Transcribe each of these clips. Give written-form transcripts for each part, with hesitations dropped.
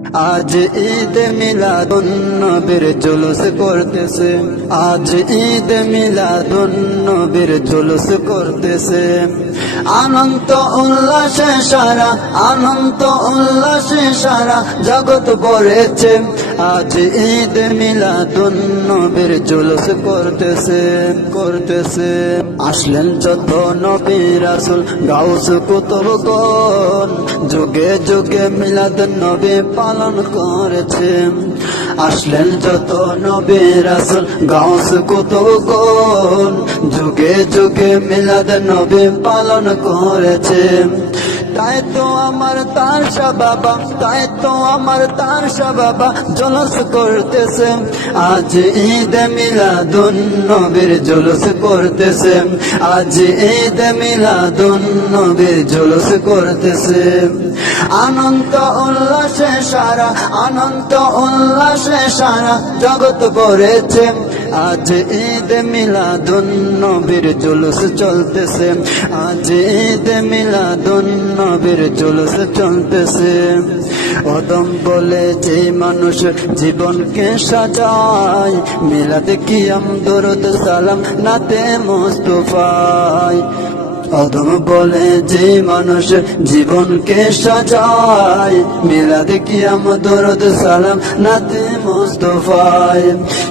আজ ঈদ মিলাদুন নবীর জুলুস করতেছে, আজ ঈদ মিলাদুন নবীর জুলুস করতেছে। আনন্দ উল্লাসে সারা, আনন্দ উল্লাসে সারা জগৎ ভরেছে। আজ ঈদ মিলাদুন নবীর জুলুস করতেছে, করতেছে। আসলেন যত নবী রাসূল গাউস কুতুবগণ, যুগে যুগে মিলাদ নবী পালন করেছে। আসলেন যত নবী রাসূল গাউস কুতুবগণ, যুগে যুগে মিলাদ নবী পালন করেছে। তাই তো আমার তার বাবা, তাই তো আমার তার বাবা জলস করতেছে। আজ ঈদ মিলাদুন নবীর জলস করতেছে, আজ ঈদ মিলাদুন নবীর জলস করতেছে। আনন্দ উল্লাসে সারা, আনন্দ উল্লাসে সারা জগৎ ভরেছে। আজ ঈদ মিলাদুন নবীর জুলুস চলতেছে, আজ ঈদ মিলাদুন নবীর জুলুস চলতেছে। অদম বলে যে মানুষ জীবনকে সাজায়, মিলাদ কিয়াম দরুদ সালাম নাতে মুস্তাফায়। অদম বলে যে মানুষ জীবনকে সাজায়, মিলাদ কিয়াম দরুদ সালাম নাতে মুস্তাফায়।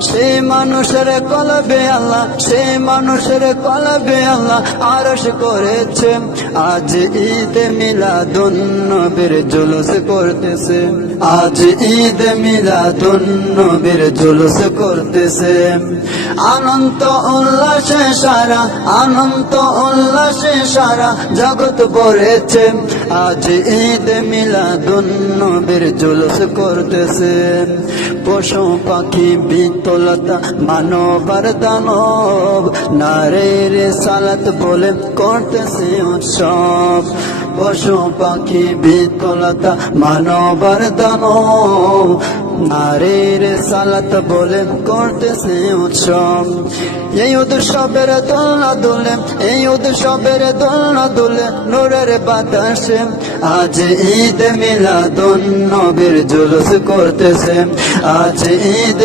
সেই মানুষের কলবে আল্লাহ, সেই মানুষের কলবে আল্লাহ আরশ করেছে। আজ ঈদ মিলাদুন নবীর জুলুস করতেছে, আজ ঈদ মিলাদুন নবীর জুলুস করতেছে। আনন্দ উল্লাসে সারা, আনন্দ উল্লাসে সারা জগৎ ভরেছে। আজ ঈদ মিলাদুন নবীর জুলুস করতেছে। পশু পাখি বিতলতা মানব আর দানব, নারীর সালাত বলে করতেছে উৎসব। পশু পাখি বিতলতা মানব আর দানব, নারীর সালাত বলে করতেছে উৎসব। এই উৎসবের দোলনা দুলে, এই উৎসবের দোলনা দুলে নূরের বাতাসে। আজ ঈদ মিলাদুন নবীর জুলুস করতেছে, আজ ঈদ